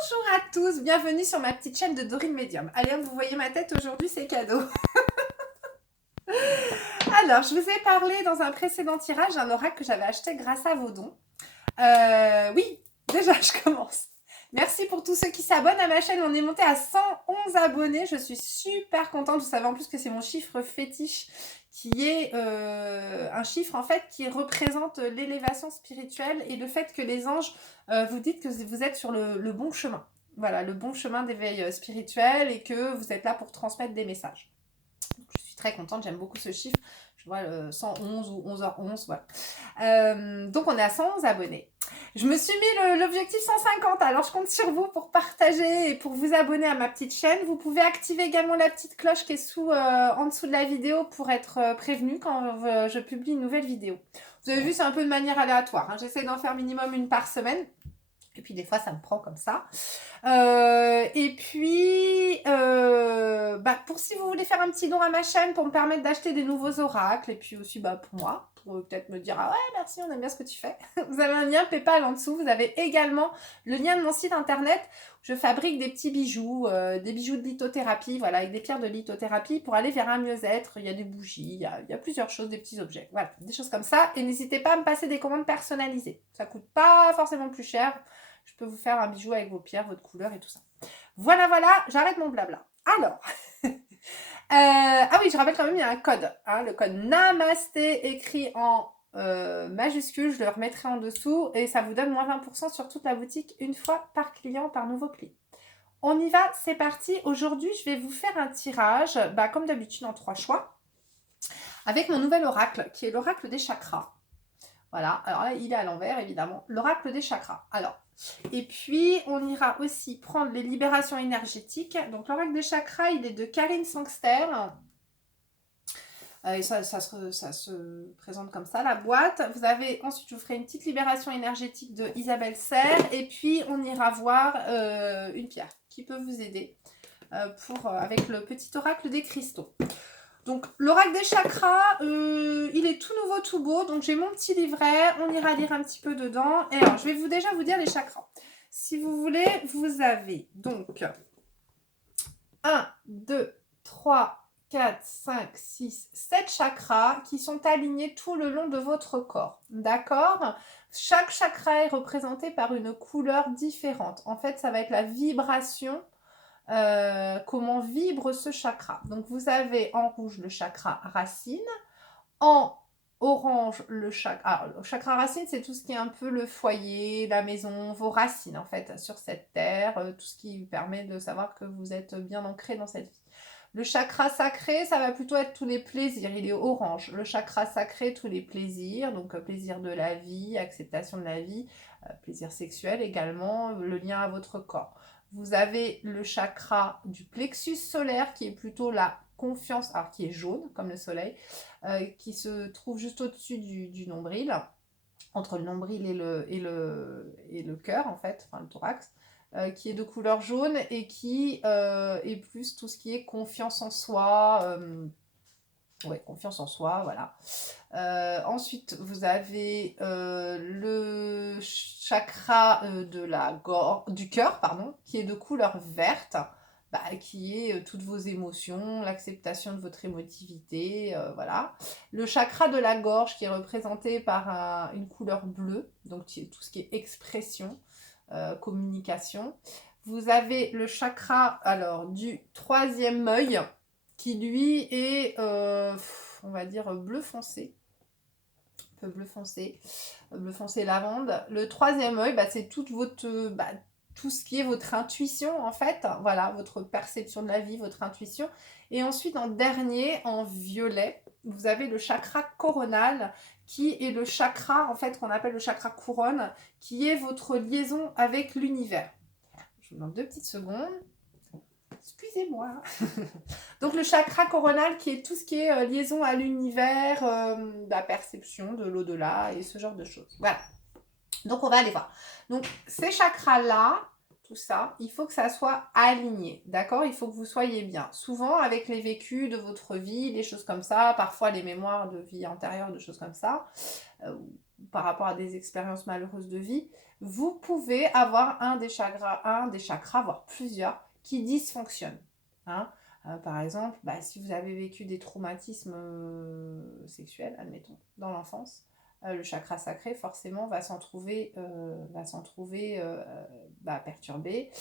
Bonjour à tous, bienvenue sur ma petite chaîne de Dorine Medium. Allez hop, vous voyez ma tête aujourd'hui, c'est cadeau. Alors, je vous ai parlé dans un précédent tirage d'un oracle que j'avais acheté grâce à vos dons. Oui, déjà, je commence. Merci pour tous ceux qui s'abonnent à ma chaîne. On est monté à 111 abonnés. Je suis super contente. Vous savez en plus que c'est mon chiffre fétiche qui est un chiffre en fait qui représente l'élévation spirituelle et le fait que les anges vous dites que vous êtes sur le bon chemin. Voilà, le bon chemin d'éveil spirituel et que vous êtes là pour transmettre des messages. Donc, je suis très contente, j'aime beaucoup ce chiffre. Je vois le 111 ou 11h11, voilà. Donc on est à 111 abonnés. Je me suis mis l'objectif 150, alors je compte sur vous pour partager et pour vous abonner à ma petite chaîne. Vous pouvez activer également la petite cloche qui est en dessous de la vidéo pour être prévenu quand je publie une nouvelle vidéo. Vous avez vu, c'est un peu de manière aléatoire, hein. J'essaie d'en faire minimum une par semaine. Et puis des fois, ça me prend comme ça. Et puis, pour si vous voulez faire un petit don à ma chaîne pour me permettre d'acheter des nouveaux oracles, et puis aussi pour moi, pour peut-être me dire ah ouais merci, on aime bien ce que tu fais. Vous avez un lien PayPal en dessous. Vous avez également le lien de mon site internet. Je fabrique des petits bijoux, des bijoux de lithothérapie, voilà, avec des pierres de lithothérapie pour aller vers un mieux-être. Il y a des bougies, il y a plusieurs choses, des petits objets, voilà, des choses comme ça. Et n'hésitez pas à me passer des commandes personnalisées. Ça coûte pas forcément plus cher. Je peux vous faire un bijou avec vos pierres, votre couleur et tout ça. Voilà, j'arrête mon blabla. Alors, ah oui, je rappelle quand même, il y a un code. Hein, le code Namasté écrit en majuscule, je le remettrai en dessous et ça vous donne moins 20% sur toute la boutique une fois par client, par nouveau client. On y va, c'est parti. Aujourd'hui, je vais vous faire un tirage, comme d'habitude en 3 choix, avec mon nouvel oracle, qui est l'oracle des chakras. Voilà, alors là, il est à l'envers, évidemment. L'oracle des chakras. Alors, et puis, on ira aussi prendre les libérations énergétiques. Donc, l'oracle des chakras, il est de Karine Sangster. Et ça se présente comme ça, la boîte. Vous avez, ensuite, je vous ferai une petite libération énergétique de Isabelle Serre. Et puis, on ira voir une pierre qui peut vous aider avec le petit oracle des cristaux. Donc, l'oracle des chakras, il est tout nouveau, tout beau. Donc, j'ai mon petit livret. On ira lire un petit peu dedans. Et alors, je vais déjà vous dire les chakras. Si vous voulez, vous avez donc 1, 2, 3, 4, 5, 6, 7 chakras qui sont alignés tout le long de votre corps. D'accord ? Chaque chakra est représenté par une couleur différente. En fait, ça va être la vibration. Comment vibre ce chakra. Donc vous avez en rouge le chakra racine, en orange le chakra. Alors, le chakra racine, c'est tout ce qui est un peu le foyer, la maison, vos racines en fait sur cette terre, tout ce qui permet de savoir que vous êtes bien ancré dans cette vie. Le chakra sacré, ça va plutôt être tous les plaisirs, il est orange. Le chakra sacré, tous les plaisirs, donc plaisir de la vie, acceptation de la vie, plaisir sexuel également, le lien à votre corps. Vous avez le chakra du plexus solaire qui est plutôt la confiance, alors qui est jaune comme le soleil, qui se trouve juste au-dessus du nombril, entre le nombril et le cœur en fait, enfin le thorax. Qui est de couleur jaune et qui est plus tout ce qui est confiance en soi. Confiance en soi, voilà. Ensuite, vous avez le chakra du cœur, pardon, qui est de couleur verte, qui est toutes vos émotions, l'acceptation de votre émotivité, voilà. Le chakra de la gorge, qui est représenté par une couleur bleue, donc tout ce qui est expression, communication. Vous avez le chakra alors du troisième œil qui lui est, on va dire, bleu foncé. Un peu bleu foncé lavande. Le troisième œil, c'est toute votre, tout ce qui est votre intuition en fait. Voilà, votre perception de la vie, votre intuition. Et ensuite, en dernier, en violet, vous avez le chakra coronal qui est le chakra en fait qu'on appelle le chakra couronne, qui est votre liaison avec l'univers. Je vous demande 2 petites secondes. Excusez-moi. Donc le chakra coronal qui est tout ce qui est liaison à l'univers, la perception de l'au-delà et ce genre de choses. Voilà. Donc on va aller voir. Donc ces chakras-là, tout ça, il faut que ça soit aligné. D'accord ? Il faut que vous soyez bien. Souvent avec les vécus de votre vie, des choses comme ça, parfois les mémoires de vie antérieure, de choses comme ça, par rapport à des expériences malheureuses de vie, vous pouvez avoir un des chakras, voire plusieurs, qui dysfonctionnent. Hein. Par exemple, bah, si vous avez vécu des traumatismes sexuels, admettons, dans l'enfance, le chakra sacré, forcément, va s'en trouver, bah, perturbé.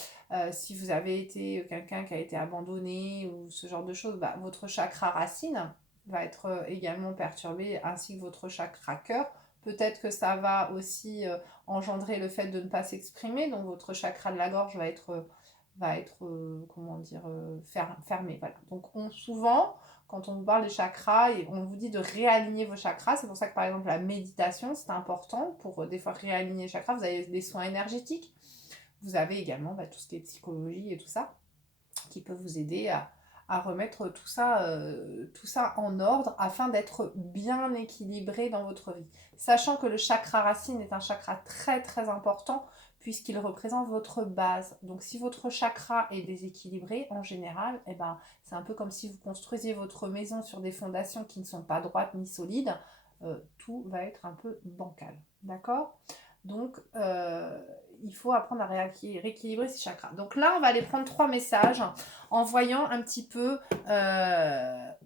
Si vous avez été quelqu'un qui a été abandonné ou ce genre de choses, bah, votre chakra racine va être également perturbé, ainsi que votre chakra cœur. Peut-être que ça va aussi engendrer le fait de ne pas s'exprimer, donc votre chakra de la gorge va être comment dire, fermé. Voilà. Donc souvent, quand on vous parle des chakras, et on vous dit de réaligner vos chakras, c'est pour ça que par exemple la méditation, c'est important pour des fois réaligner les chakras. Vous avez des soins énergétiques, vous avez également bah, tout ce qui est psychologie et tout ça, qui peut vous aider à remettre tout ça en ordre afin d'être bien équilibré dans votre vie. Sachant que le chakra racine est un chakra très très important puisqu'il représente votre base. Donc si votre chakra est déséquilibré, en général, eh ben, c'est un peu comme si vous construisiez votre maison sur des fondations qui ne sont pas droites ni solides, tout va être un peu bancal. D'accord ? Donc, il faut apprendre à rééquilibrer ses chakras. Donc là, on va aller prendre 3 messages en voyant un petit peu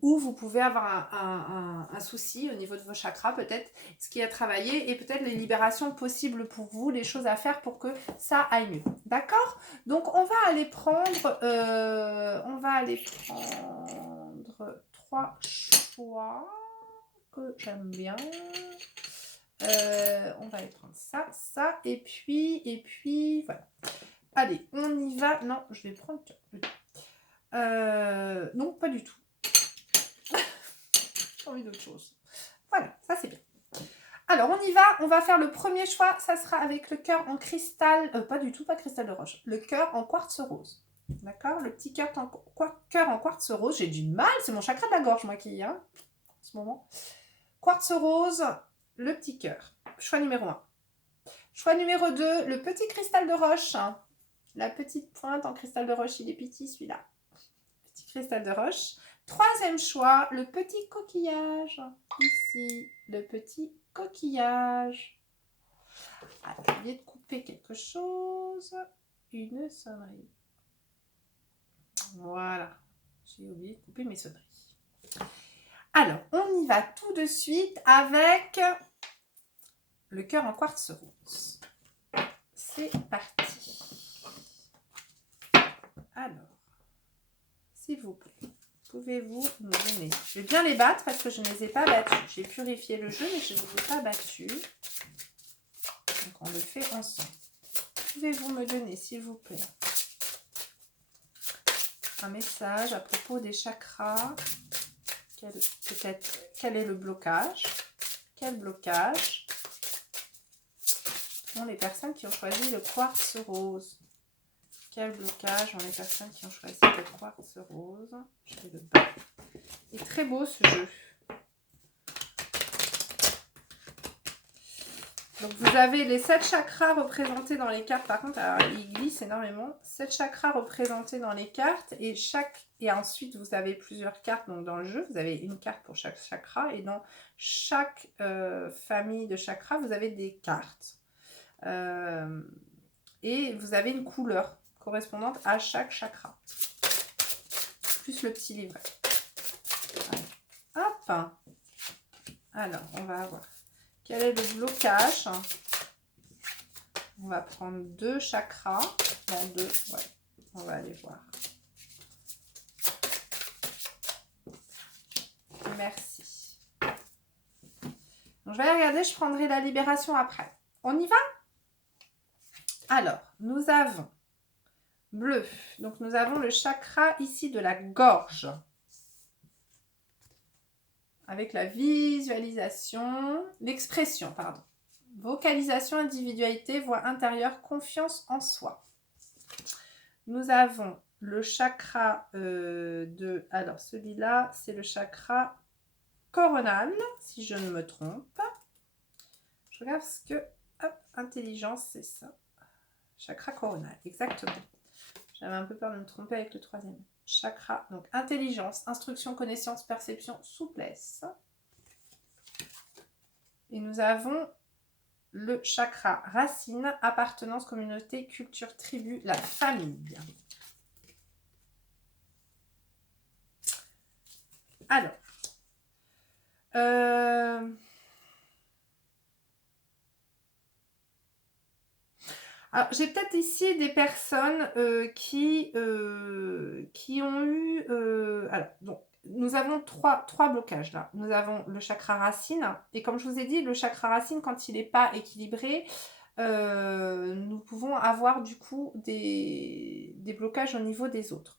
où vous pouvez avoir un souci au niveau de vos chakras, peut-être ce qui a travaillé et peut-être les libérations possibles pour vous, les choses à faire pour que ça aille mieux. D'accord ? Donc, on va aller prendre 3 choix que j'aime bien. On va aller prendre ça, et puis, voilà. Allez, on y va. Non, je vais prendre... non, pas du tout. J'ai envie d'autre chose. Voilà, ça c'est bien. Alors, on y va. On va faire le premier choix. Ça sera avec le cœur en cristal... pas du tout, pas cristal de roche. Le cœur en quartz rose. D'accord ? Le petit cœur en quartz rose. J'ai du mal. C'est mon chakra de la gorge, moi, qui en ce moment. Quartz rose, le petit cœur. Choix numéro 1. Choix numéro 2, le petit cristal de roche. La petite pointe en cristal de roche, il est petit celui-là. Petit cristal de roche. Troisième choix, le petit coquillage. Ici, le petit coquillage. Ah, j'ai oublié de couper quelque chose. Une sonnerie. Voilà. J'ai oublié de couper mes sonneries. Alors, on y va tout de suite avec le cœur en quartz rose. C'est parti. Alors, s'il vous plaît, pouvez-vous me donner... Je vais bien les battre parce que je ne les ai pas battus. J'ai purifié le jeu, mais je ne les ai pas battus. Donc, on le fait ensemble. Pouvez-vous me donner, s'il vous plaît, un message à propos des chakras? Quel est le blocage? Quel blocage ont les personnes qui ont choisi le quartz rose? Quel blocage ont les personnes qui ont choisi le quartz rose? Je vais le battre. Il est très beau ce jeu. Donc vous avez les 7 chakras représentés dans les cartes. Par contre, alors, ils glissent énormément. 7 chakras représentés dans les cartes. Et ensuite, vous avez plusieurs cartes. Donc dans le jeu, vous avez une carte pour chaque chakra. Et dans chaque famille de chakras, vous avez des cartes. Et vous avez une couleur correspondante à chaque chakra. Plus le petit livret. Allez. Hop. Alors, on va avoir... Quel est le blocage? On va prendre 2 chakras. Non, 2, ouais. On va aller voir. Merci. Donc, je vais regarder, je prendrai la libération après. On y va? Alors, nous avons bleu. Donc, nous avons le chakra ici de la gorge. Avec la visualisation, l'expression, pardon. Vocalisation, individualité, voix intérieure, confiance en soi. Nous avons le chakra de... Alors, celui-là, c'est le chakra coronal, si je ne me trompe. Je regarde ce que... Hop, intelligence, c'est ça. Chakra coronal, exactement. J'avais un peu peur de me tromper avec le 3e. Chakra, donc intelligence, instruction, connaissance, perception, souplesse. Et nous avons le chakra racine, appartenance, communauté, culture, tribu, la famille. Alors, alors, j'ai peut-être ici des personnes qui ont eu... alors, donc, nous avons trois blocages là. Nous avons le chakra racine. Et comme je vous ai dit, le chakra racine, quand il n'est pas équilibré, nous pouvons avoir du coup des blocages au niveau des autres.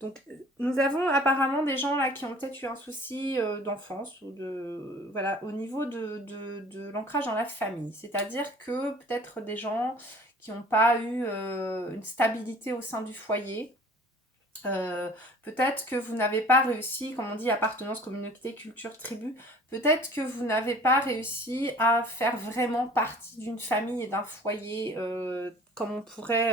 Donc, nous avons apparemment des gens là qui ont peut-être eu un souci d'enfance ou de... Voilà, au niveau de l'ancrage dans la famille. C'est-à-dire que peut-être des gens qui n'ont pas eu une stabilité au sein du foyer. Peut-être que vous n'avez pas réussi, comme on dit, appartenance, communauté, culture, tribu. Peut-être que vous n'avez pas réussi à faire vraiment partie d'une famille et d'un foyer comme on pourrait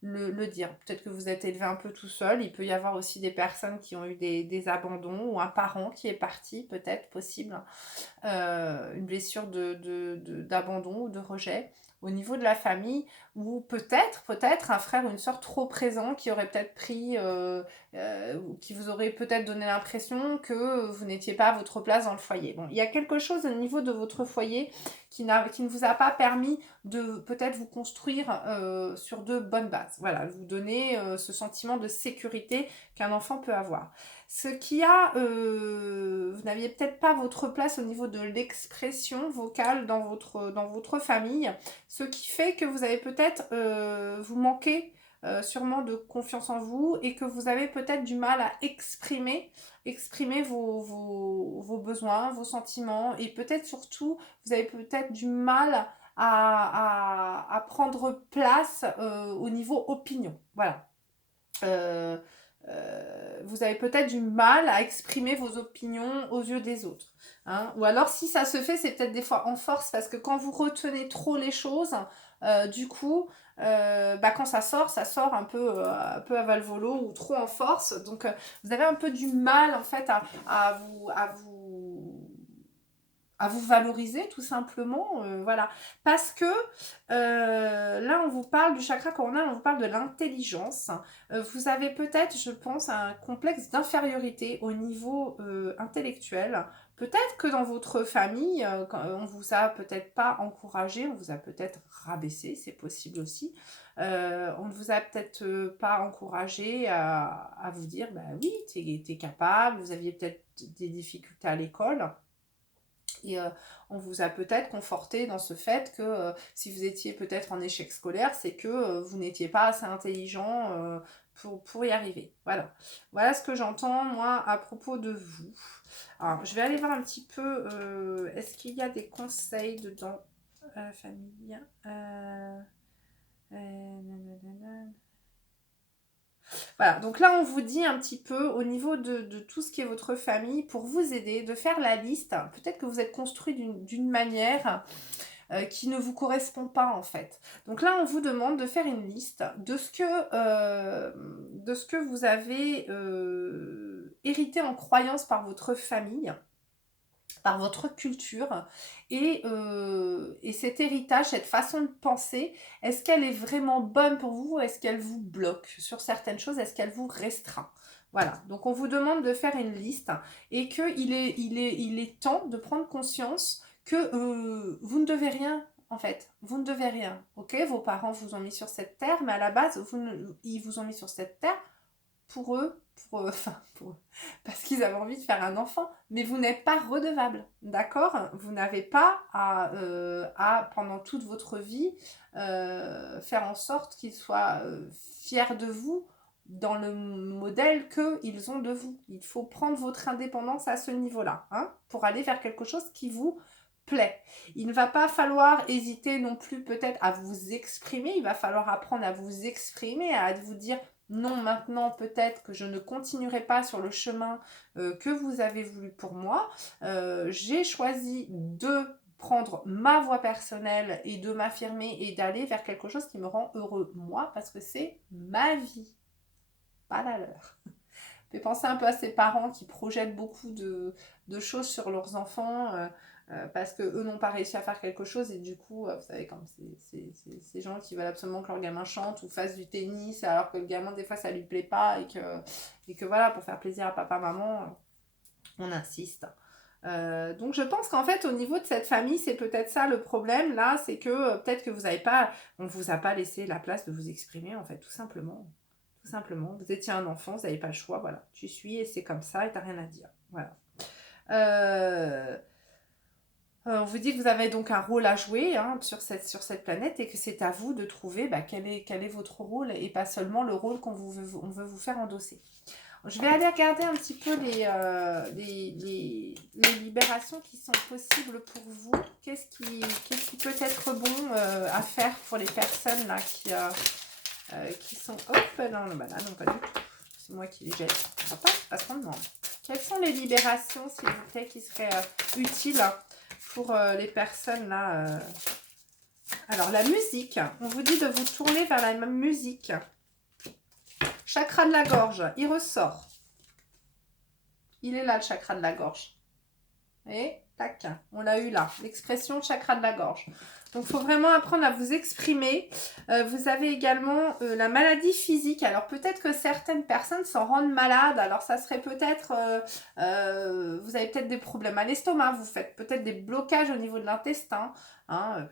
le dire. Peut-être que vous êtes élevé un peu tout seul. Il peut y avoir aussi des personnes qui ont eu des abandons ou un parent qui est parti, peut-être, possible. Une blessure d'abandon ou de rejet au niveau de la famille, ou peut-être un frère ou une soeur trop présent qui aurait peut-être pris, qui vous aurait peut-être donné l'impression que vous n'étiez pas à votre place dans le foyer. Bon, il y a quelque chose au niveau de votre foyer qui ne vous a pas permis de peut-être vous construire sur de bonnes bases. Voilà, vous donner ce sentiment de sécurité qu'un enfant peut avoir. Ce qui a, vous n'aviez peut-être pas votre place au niveau de l'expression vocale dans votre famille, ce qui fait que vous avez peut-être, vous manquez sûrement de confiance en vous et que vous avez peut-être du mal à exprimer vos besoins, vos sentiments et peut-être surtout, vous avez peut-être du mal à prendre place au niveau opinion. Voilà. Euh, vous avez peut-être du mal à exprimer vos opinions aux yeux des autres. Hein. Ou alors, si ça se fait, c'est peut-être des fois en force, parce que quand vous retenez trop les choses, du coup, quand ça sort un peu à valvolo ou trop en force. Donc, vous avez un peu du mal, en fait, à vous valoriser tout simplement, voilà. Parce que là, on vous parle du chakra coronal, on vous parle de l'intelligence. Vous avez peut-être, je pense, un complexe d'infériorité au niveau intellectuel. Peut-être que dans votre famille, on vous a peut-être pas encouragé, on vous a peut-être rabaissé, c'est possible aussi. On ne vous a peut-être pas encouragé à vous dire, bah oui, t'es capable, vous aviez peut-être des difficultés à l'école. Et on vous a peut-être conforté dans ce fait que si vous étiez peut-être en échec scolaire, c'est que vous n'étiez pas assez intelligent pour y arriver. Voilà. Voilà ce que j'entends, moi, à propos de vous. Alors, je vais aller voir un petit peu, est-ce qu'il y a des conseils dedans, famille Voilà, donc là on vous dit un petit peu au niveau de tout ce qui est votre famille pour vous aider, de faire la liste. Peut-être que vous êtes construit d'une manière qui ne vous correspond pas en fait. Donc là on vous demande de faire une liste de ce que vous avez hérité en croyance par votre famille, par votre culture et cet héritage, cette façon de penser, est-ce qu'elle est vraiment bonne pour vous ou est-ce qu'elle vous bloque sur certaines choses, est-ce qu'elle vous restreint? Voilà, donc on vous demande de faire une liste et qu'il il est temps de prendre conscience que vous ne devez rien en fait, vous ne devez rien, ok? Vos parents vous ont mis sur cette terre, mais à la base, ils vous ont mis sur cette terre pour eux, parce qu'ils avaient envie de faire un enfant, mais vous n'êtes pas redevable, d'accord? Vous n'avez pas pendant toute votre vie, faire en sorte qu'ils soient fiers de vous dans le modèle qu'ils ont de vous. Il faut prendre votre indépendance à ce niveau-là, hein, pour aller vers quelque chose qui vous plaît. Il ne va pas falloir hésiter non plus peut-être à vous exprimer, il va falloir apprendre à vous exprimer, à vous dire non, maintenant peut-être que je ne continuerai pas sur le chemin que vous avez voulu pour moi. J'ai choisi de prendre ma voie personnelle et de m'affirmer et d'aller vers quelque chose qui me rend heureux, moi, parce que c'est ma vie, pas la leur. Fait penser un peu à ces parents qui projettent beaucoup de choses sur leurs enfants. parce qu'eux n'ont pas réussi à faire quelque chose et du coup, vous savez, comme ces gens qui veulent absolument que leur gamin chante ou fasse du tennis alors que le gamin, des fois, ça lui plaît pas et que voilà, pour faire plaisir à papa, maman, on insiste. Donc je pense qu'en fait au niveau de cette famille c'est peut-être ça le problème là, c'est que peut-être que on vous a pas laissé la place de vous exprimer en fait, tout simplement. Tout simplement, vous étiez un enfant, vous n'avez pas le choix, voilà. Tu suis et c'est comme ça et t'as rien à dire. Voilà. On vous dit que vous avez donc un rôle à jouer hein, sur cette planète et que c'est à vous de trouver quel est votre rôle et pas seulement le rôle on veut vous faire endosser. Je vais aller regarder un petit peu les libérations qui sont possibles pour vous. Qu'est-ce qui peut être bon à faire pour les personnes là qui sont... Hop, non, bah là, non, pas du tout. C'est moi qui les jette. Ça va pas se rendre demande. Quelles sont les libérations, s'il vous plaît, qui seraient utiles pour les personnes là Alors, la musique. On vous dit de vous tourner vers la même musique. Chakra de la gorge, il ressort. Il est là, le chakra de la gorge. Et tac, on l'a eu là, l'expression chakra de la gorge. Donc, il faut vraiment apprendre à vous exprimer. Vous avez également la maladie physique. Alors, peut-être que certaines personnes s'en rendent malades. Alors, ça serait peut-être... vous avez peut-être des problèmes à l'estomac. Vous faites peut-être des blocages au niveau de l'intestin. Hein,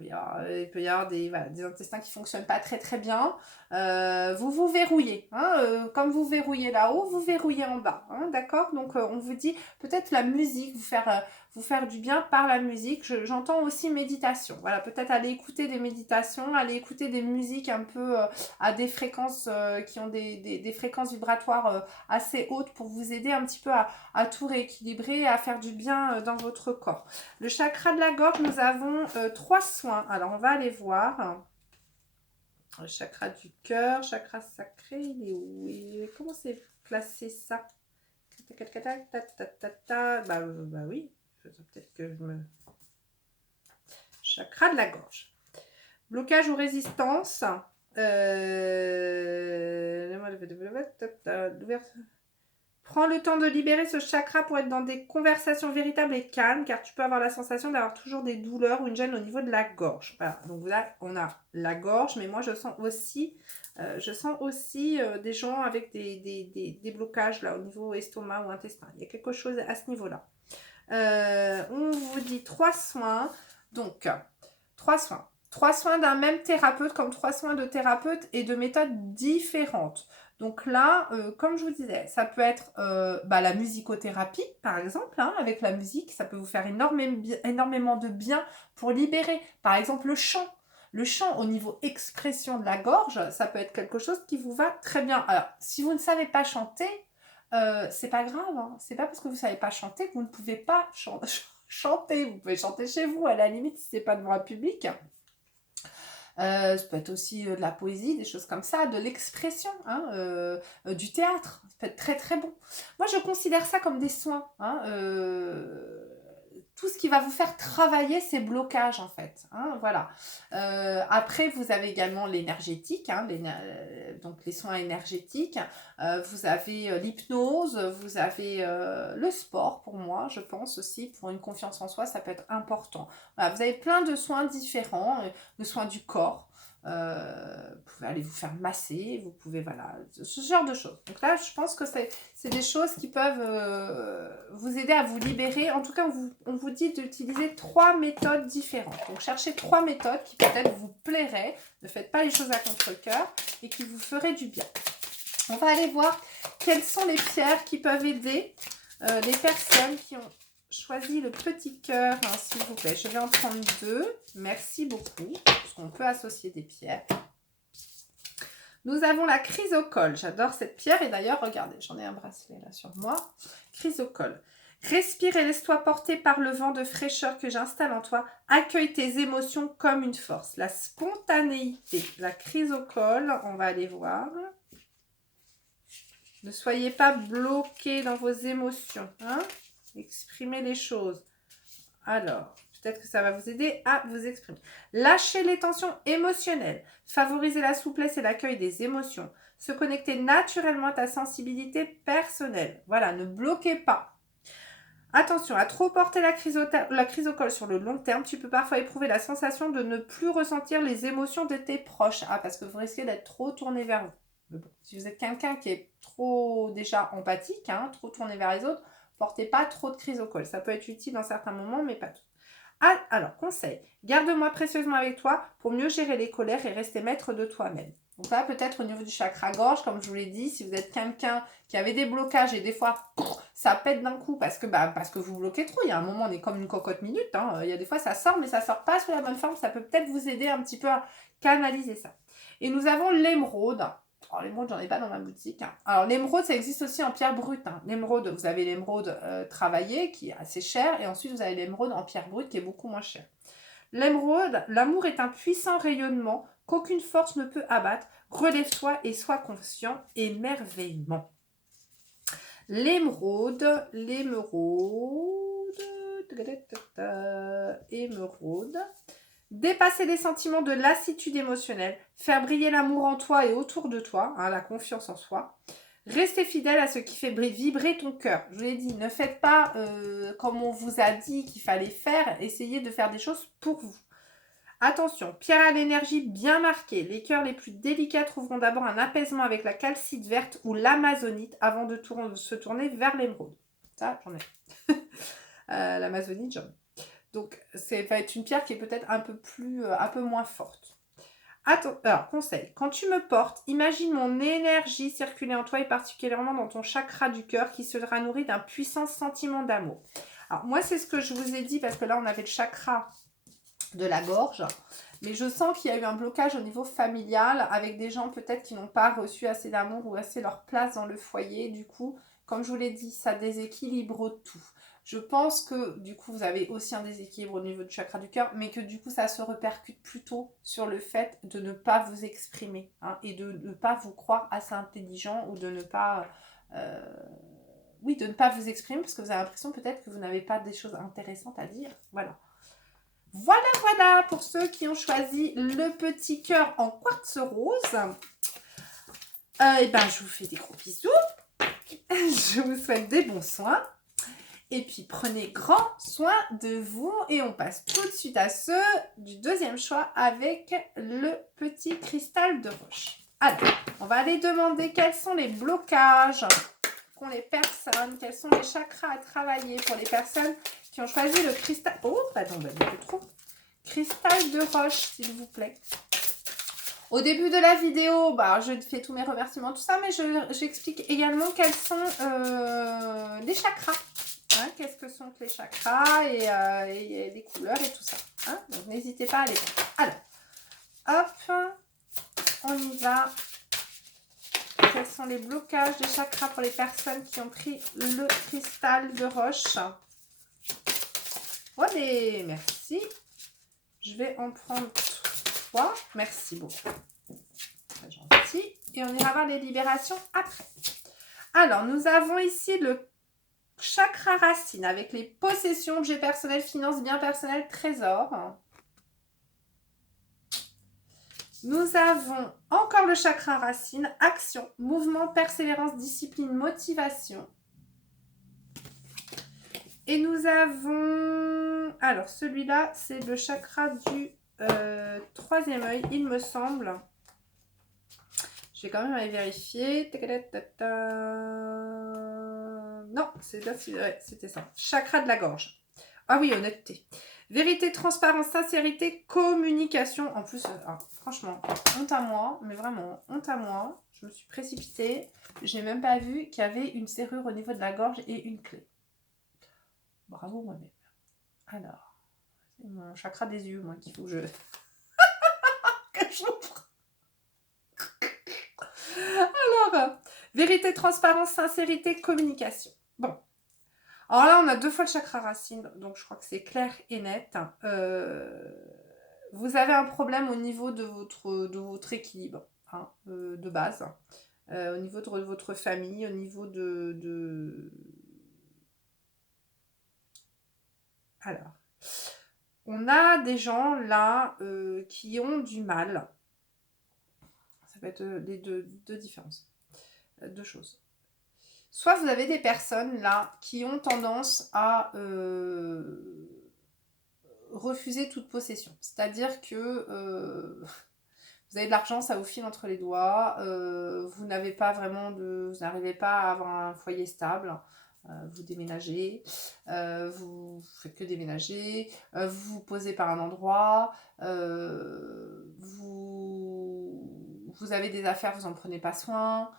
il peut y avoir des intestins qui ne fonctionnent pas très très bien. Vous vous verrouillez. Hein, comme vous verrouillez là-haut, vous verrouillez en bas. Hein, d'accord. Donc, on vous dit peut-être la musique, vous faire du bien par la musique. J'entends aussi méditation. Voilà, peut-être aller écouter des méditations, aller écouter des musiques un peu à des fréquences qui ont des fréquences vibratoires assez hautes pour vous aider un petit peu à tout rééquilibrer, à faire du bien dans votre corps. Le chakra de la gorge, nous avons 3 soins. Alors, on va aller voir. Le chakra du cœur, chakra sacré, il est où? Comment c'est placé ça? Bah oui, peut-être que je me... Chakra de la gorge. Blocage ou résistance. Prends le temps de libérer ce chakra pour être dans des conversations véritables et calmes, car tu peux avoir la sensation d'avoir toujours des douleurs ou une gêne au niveau de la gorge. Voilà, donc là, on a la gorge, mais moi, je sens aussi des gens avec des blocages là, au niveau estomac ou intestin. Il y a quelque chose à ce niveau-là. On vous dit 3 soins. Donc, 3 soins. 3 soins d'un même thérapeute, comme 3 soins de thérapeute et de méthodes différentes. Donc là, comme je vous disais, ça peut être la musicothérapie, par exemple. Hein, avec la musique, ça peut vous faire énormément de bien pour libérer, par exemple, le chant. Le chant au niveau expression de la gorge, ça peut être quelque chose qui vous va très bien. Alors, si vous ne savez pas chanter, c'est pas grave. Hein. C'est pas parce que vous ne savez pas chanter que vous ne pouvez pas chanter. Vous pouvez chanter chez vous, à la limite, si ce n'est pas devant un public. Ça peut être aussi de la poésie, des choses comme ça, de l'expression, hein, du théâtre. Ça peut être très très bon. Moi, je considère ça comme des soins. Hein, tout ce qui va vous faire travailler ces blocages en fait. Hein, voilà. Après, vous avez également l'énergétique, hein, donc les soins énergétiques. Vous avez l'hypnose, vous avez le sport pour moi, je pense aussi, pour une confiance en soi, ça peut être important. Voilà, vous avez plein de soins différents, de soins du corps. Vous pouvez aller vous faire masser, vous pouvez, voilà, ce genre de choses. Donc là, je pense que c'est des choses qui peuvent vous aider à vous libérer. En tout cas, on vous dit d'utiliser 3 méthodes différentes. Donc, cherchez 3 méthodes qui peut-être vous plairaient. Ne faites pas les choses à contre-cœur et qui vous feraient du bien. On va aller voir quelles sont les pierres qui peuvent aider les personnes qui ont choisi le petit cœur, hein, s'il vous plaît. Je vais en prendre 2. Merci beaucoup, parce qu'on peut associer des pierres. Nous avons la chrysocole. J'adore cette pierre. Et d'ailleurs, regardez, j'en ai un bracelet là sur moi. Chrysocole. Respire et laisse-toi porter par le vent de fraîcheur que j'installe en toi. Accueille tes émotions comme une force. La spontanéité. La chrysocole, on va aller voir. Ne soyez pas bloqués dans vos émotions. Hein? Exprimez les choses. Alors, peut-être que ça va vous aider à vous exprimer. Lâchez les tensions émotionnelles. Favorisez la souplesse et l'accueil des émotions. Se connecter naturellement à ta sensibilité personnelle. Voilà, ne bloquez pas. Attention, à trop porter la chrysocole sur le long terme, tu peux parfois éprouver la sensation de ne plus ressentir les émotions de tes proches. Ah, parce que vous risquez d'être trop tourné vers vous. Mais bon, si vous êtes quelqu'un qui est trop déjà empathique, hein, trop tourné vers les autres, portez pas trop de chrysocole. Ça peut être utile dans certains moments, mais pas tout. Ah, alors, conseil, garde-moi précieusement avec toi pour mieux gérer les colères et rester maître de toi-même. Donc là, peut-être au niveau du chakra gorge, comme je vous l'ai dit, si vous êtes quelqu'un qui avait des blocages et des fois, ça pète d'un coup parce que vous bloquez trop. Il y a un moment, on est comme une cocotte minute. Hein. Il y a des fois, ça sort, mais ça sort pas sous la bonne forme. Ça peut peut-être vous aider un petit peu à canaliser ça. Et nous avons l'émeraude. Alors, l'émeraude, j'en ai pas dans ma boutique. Hein. Alors, l'émeraude, ça existe aussi en pierre brute. Hein. L'émeraude, vous avez l'émeraude travaillée qui est assez chère. Et ensuite, vous avez l'émeraude en pierre brute qui est beaucoup moins chère. L'émeraude, l'amour est un puissant rayonnement qu'aucune force ne peut abattre. Relève-toi et sois conscient. Émerveillement. L'émeraude. Dépasser les sentiments de lassitude émotionnelle, faire briller l'amour en toi et autour de toi, hein, la confiance en soi. Restez fidèle à ce qui fait vibrer ton cœur. Je vous l'ai dit, ne faites pas comme on vous a dit qu'il fallait faire. Essayez de faire des choses pour vous. Attention, pierre à l'énergie bien marquée. Les cœurs les plus délicats trouveront d'abord un apaisement avec la calcite verte ou l'amazonite avant de se tourner vers l'émeraude. Ça, j'en ai. L'amazonite, j'en ai. Donc, ça va être une pierre qui est peut-être un peu moins forte. Alors, conseil, quand tu me portes, imagine mon énergie circuler en toi et particulièrement dans ton chakra du cœur qui sera nourri d'un puissant sentiment d'amour. Alors, moi, c'est ce que je vous ai dit parce que là, on avait le chakra de la gorge, mais je sens qu'il y a eu un blocage au niveau familial avec des gens peut-être qui n'ont pas reçu assez d'amour ou assez leur place dans le foyer. Du coup, comme je vous l'ai dit, ça déséquilibre tout. Je pense que du coup, vous avez aussi un déséquilibre au niveau du chakra du cœur, mais que du coup, ça se répercute plutôt sur le fait de ne pas vous exprimer hein, et de ne pas vous croire assez intelligent ou de ne pas... de ne pas vous exprimer parce que vous avez l'impression peut-être que vous n'avez pas des choses intéressantes à dire. Voilà. Voilà pour ceux qui ont choisi le petit cœur en quartz rose. Je vous fais des gros bisous. Je vous souhaite des bons soins. Et puis prenez grand soin de vous. Et on passe tout de suite à ceux du deuxième choix avec le petit cristal de roche. Alors, on va aller demander quels sont les blocages qu'ont les personnes, quels sont les chakras à travailler pour les personnes qui ont choisi le cristal. Oh, pardon, un peu trop. Cristal de roche, s'il vous plaît. Au début de la vidéo, je fais tous mes remerciements, tout ça, mais j'explique également quels sont les chakras. Hein, qu'est-ce que sont les chakras et les couleurs et tout ça. Hein, donc, n'hésitez pas à aller voir. Alors, hop, on y va. Quels sont les blocages des chakras pour les personnes qui ont pris le cristal de roche? Allez, merci. Je vais en prendre 3. Merci beaucoup. Très gentil. Et on ira voir les libérations après. Alors, nous avons ici le chakra racine avec les possessions, objets personnels, finances, biens personnels, trésors. Nous avons encore le chakra racine, action, mouvement, persévérance, discipline, motivation. Et nous avons... Alors, celui-là, c'est le chakra du troisième œil, il me semble. Je vais quand même aller vérifier. Non, c'était ça. Chakra de la gorge. Ah oui, honnêteté. Vérité, transparence, sincérité, communication. En plus, franchement, honte à moi, mais vraiment, honte à moi. Je me suis précipitée. Je n'ai même pas vu qu'il y avait une serrure au niveau de la gorge et une clé. Bravo moi-même. Alors, c'est mon chakra des yeux, moi, qu'il faut que je... que j'ouvre. Alors, vérité, transparence, sincérité, communication. Bon. Alors là, on a 2 fois le chakra racine, donc je crois que c'est clair et net. Vous avez un problème au niveau de votre équilibre hein, de base, au niveau de votre famille, au niveau de... Alors, on a des gens là qui ont du mal. Ça peut être les deux différences. 2 choses. Soit vous avez des personnes là qui ont tendance à refuser toute possession. C'est-à-dire que vous avez de l'argent, ça vous file entre les doigts, vous n'avez pas vraiment vous n'arrivez pas à avoir un foyer stable, vous déménagez, vous faites que déménager, vous vous posez par un endroit, vous avez des affaires, vous n'en prenez pas soin,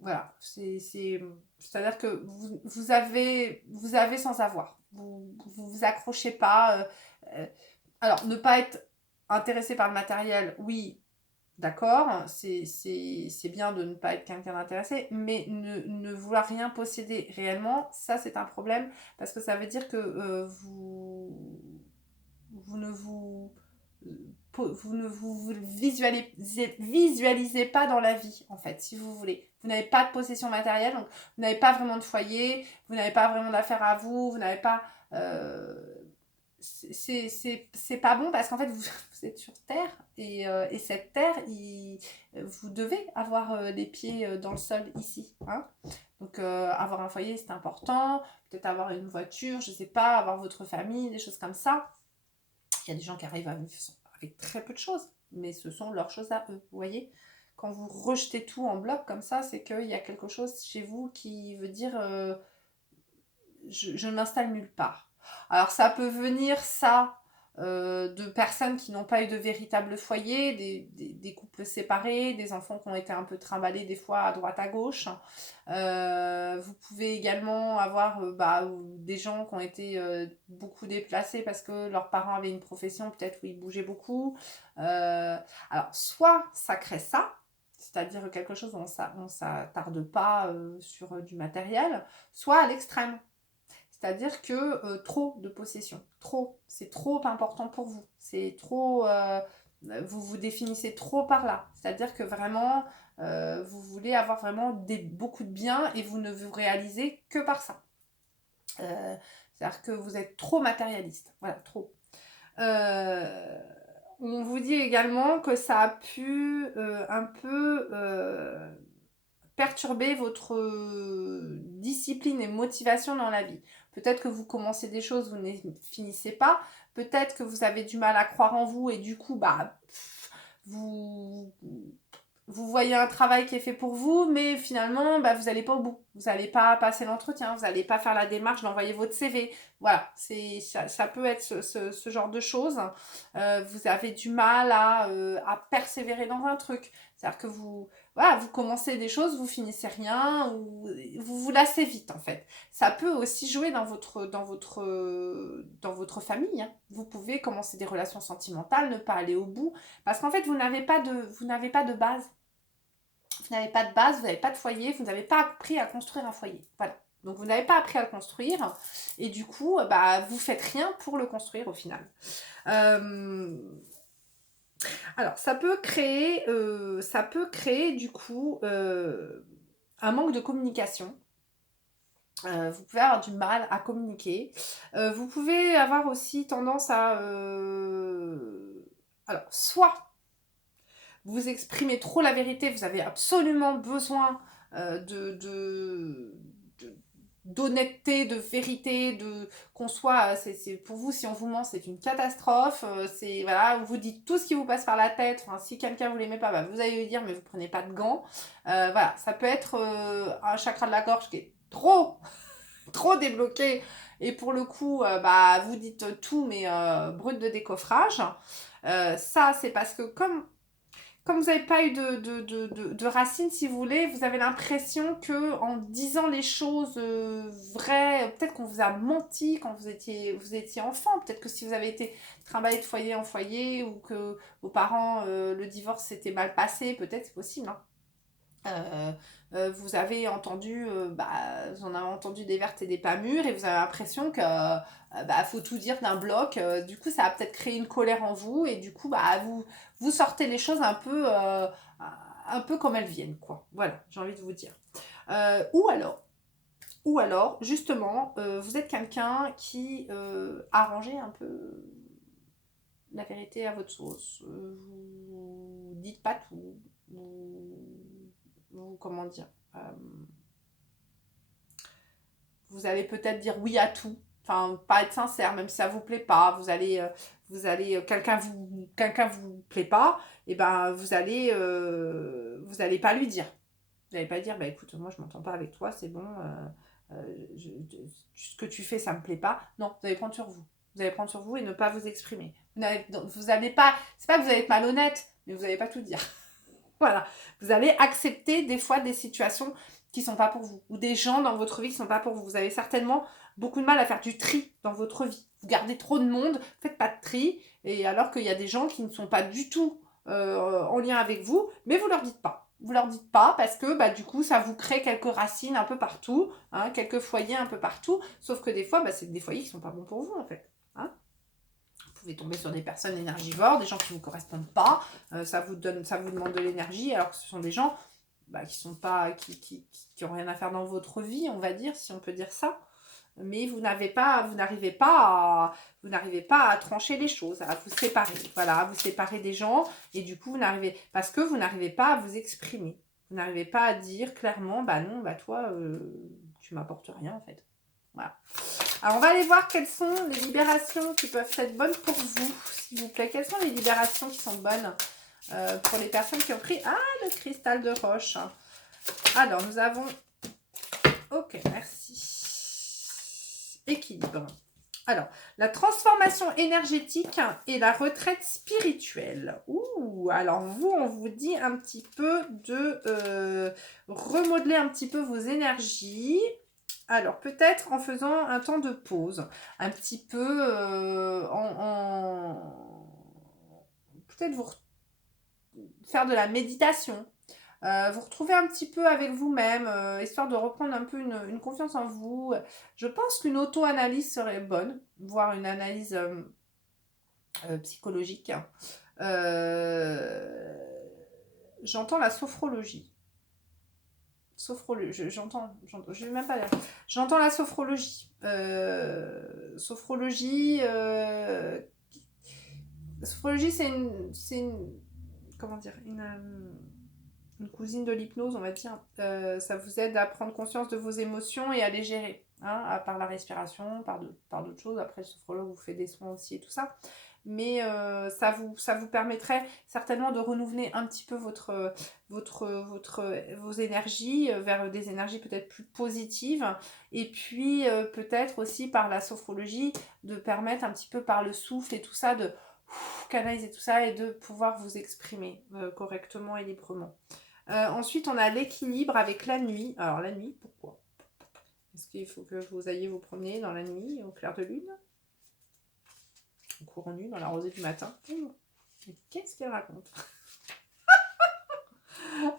voilà, c'est-à-dire que vous avez sans avoir, vous accrochez pas. Alors, ne pas être intéressé par le matériel, oui, d'accord, c'est bien de ne pas être quelqu'un d'intéressé, mais ne vouloir rien posséder réellement, ça c'est un problème, parce que ça veut dire que vous ne vous, vous ne vous visualisez pas dans la vie, en fait, si vous voulez. Vous n'avez pas de possession matérielle, donc vous n'avez pas vraiment de foyer, vous n'avez pas vraiment d'affaires à vous, vous n'avez pas... c'est pas bon parce qu'en fait vous êtes sur terre et cette terre vous devez avoir les pieds dans le sol ici, hein. Donc avoir un foyer c'est important, peut-être avoir une voiture, je sais pas, avoir votre famille, des choses comme ça. Il y a des gens qui arrivent à vivre avec très peu de choses, mais ce sont leurs choses à eux, vous voyez. Quand vous rejetez tout en bloc comme ça, c'est qu'il y a quelque chose chez vous qui veut dire je ne m'installe nulle part. Alors ça peut venir ça de personnes qui n'ont pas eu de véritable foyer, des couples séparés, des enfants qui ont été un peu trimballés des fois à droite à gauche. Vous pouvez également avoir des gens qui ont été beaucoup déplacés parce que leurs parents avaient une profession peut-être où ils bougeaient beaucoup. Alors soit ça crée ça, c'est-à-dire quelque chose où on ne s'attarde pas sur du matériel, soit à l'extrême. C'est-à-dire que trop de possession, c'est trop important pour vous. C'est trop, vous vous définissez trop par là. C'est-à-dire que vraiment, vous voulez avoir vraiment beaucoup de biens et vous ne vous réalisez que par ça. C'est-à-dire que vous êtes trop matérialiste. Voilà, trop. On vous dit également que ça a pu un peu perturber votre discipline et motivation dans la vie. Peut-être que vous commencez des choses, vous ne finissez pas. Peut-être que vous avez du mal à croire en vous et du coup, vous, vous voyez un travail qui est fait pour vous, mais finalement, vous n'allez pas au bout. Vous n'allez pas passer l'entretien, vous n'allez pas faire la démarche d'envoyer votre CV. Voilà, ça peut être ce genre de choses. Vous avez du mal à persévérer dans un truc. C'est-à-dire que voilà, vous commencez des choses, vous finissez rien, ou vous vous lassez vite en fait. Ça peut aussi jouer dans votre famille, hein. Vous pouvez commencer des relations sentimentales, ne pas aller au bout, parce qu'en fait vous n'avez pas de base. Vous n'avez pas de base, vous n'avez pas de foyer, vous n'avez pas appris à construire un foyer. Voilà. Donc vous n'avez pas appris à le construire et du coup, vous faites rien pour le construire au final. Alors ça peut créer du coup un manque de communication. Vous pouvez avoir du mal à communiquer. Vous pouvez avoir aussi tendance à... alors, soit vous exprimez trop la vérité, vous avez absolument besoin d'honnêteté, de vérité, qu'on soit, c'est pour vous, si on vous ment, c'est une catastrophe, c'est, voilà, vous dites tout ce qui vous passe par la tête, enfin, si quelqu'un vous l'aimait pas, vous allez lui dire, mais vous prenez pas de gants, voilà, ça peut être un chakra de la gorge qui est trop, trop débloqué, et pour le coup, vous dites tout, mais brut de décoffrage, ça, c'est parce que comme vous n'avez pas eu de racines, si vous voulez, vous avez l'impression que en disant les choses vraies, peut-être qu'on vous a menti quand vous étiez enfant, peut-être que si vous avez été trimballé de foyer en foyer ou que vos parents, le divorce s'était mal passé, peut-être c'est possible, hein. Vous avez entendu, vous en avez entendu des vertes et des pas mûres et vous avez l'impression que faut tout dire d'un bloc. Du coup, ça a peut-être créé une colère en vous et du coup, vous sortez les choses un peu comme elles viennent, quoi. Voilà, j'ai envie de vous dire. Ou alors, justement, vous êtes quelqu'un qui a rangé un peu la vérité à votre sauce. Vous dites pas tout. comment dire, vous allez peut-être dire oui à tout. Enfin, pas être sincère, même si ça vous plaît pas. Vous allez, quelqu'un vous plaît pas, et ben vous allez pas lui dire. Vous n'allez pas dire, bah écoute, moi je m'entends pas avec toi, c'est bon, ce que tu fais, ça me plaît pas. Non, vous allez prendre sur vous. Vous allez prendre sur vous et ne pas vous exprimer. Vous allez pas, c'est pas que vous allez être malhonnête, mais vous n'allez pas tout dire. Voilà. Vous allez accepter des fois des situations qui sont pas pour vous, ou des gens dans votre vie qui sont pas pour vous. Vous avez certainement beaucoup de mal à faire du tri dans votre vie. Vous gardez trop de monde, faites pas de tri, et alors qu'il y a des gens qui ne sont pas du tout en lien avec vous, mais vous leur dites pas. Vous leur dites pas parce que bah, du coup ça vous crée quelques racines un peu partout, hein, quelques foyers un peu partout, sauf que des fois bah, c'est des foyers qui sont pas bons pour vous en fait. Hein. Vous pouvez tomber sur des personnes énergivores, des gens qui ne vous correspondent pas, ça vous demande de l'énergie, alors que ce sont des gens bah, qui sont pas, qui ont rien à faire dans votre vie, on va dire, si on peut dire ça. Mais vous n'arrivez pas à trancher les choses, à vous séparer, voilà, à vous séparer des gens, et du coup parce que vous n'arrivez pas à vous exprimer, vous n'arrivez pas à dire clairement, bah non, bah toi, tu m'apportes rien en fait, voilà. Alors on va aller voir quelles sont les libérations qui peuvent être bonnes pour vous, s'il vous plaît. Quelles sont les libérations qui sont bonnes pour les personnes qui ont pris le cristal de roche. Alors nous avons, ok, merci, équilibre. Alors, la transformation énergétique et la retraite spirituelle. Ouh, alors vous, on vous dit un petit peu de remodeler un petit peu vos énergies. Alors, peut-être en faisant un temps de pause, un petit peu peut-être faire de la méditation. Vous retrouver un petit peu avec vous-même, histoire de reprendre un peu une confiance en vous. Je pense qu'une auto-analyse serait bonne, voire une analyse psychologique. J'entends la sophrologie. Je vais même pas dire. J'entends la sophrologie. Sophrologie, c'est une, comment dire, une cousine de l'hypnose, on va dire. Ça vous aide à prendre conscience de vos émotions et à les gérer, hein, par la respiration, par d'autres choses. Après, le sophrologue vous fait des soins aussi et tout ça. Mais ça vous permettrait certainement de renouveler un petit peu vos énergies vers des énergies peut-être plus positives. Et puis peut-être aussi par la sophrologie de permettre un petit peu par le souffle et tout ça de canaliser tout ça et de pouvoir vous exprimer correctement et librement. Ensuite, on a l'équilibre avec la nuit. Alors, la nuit, pourquoi? Est-ce qu'il faut que vous ayez vous promener dans la nuit, au clair de lune? Au courant nu, dans la rosée du matin? Mais qu'est-ce qu'elle raconte? Alors,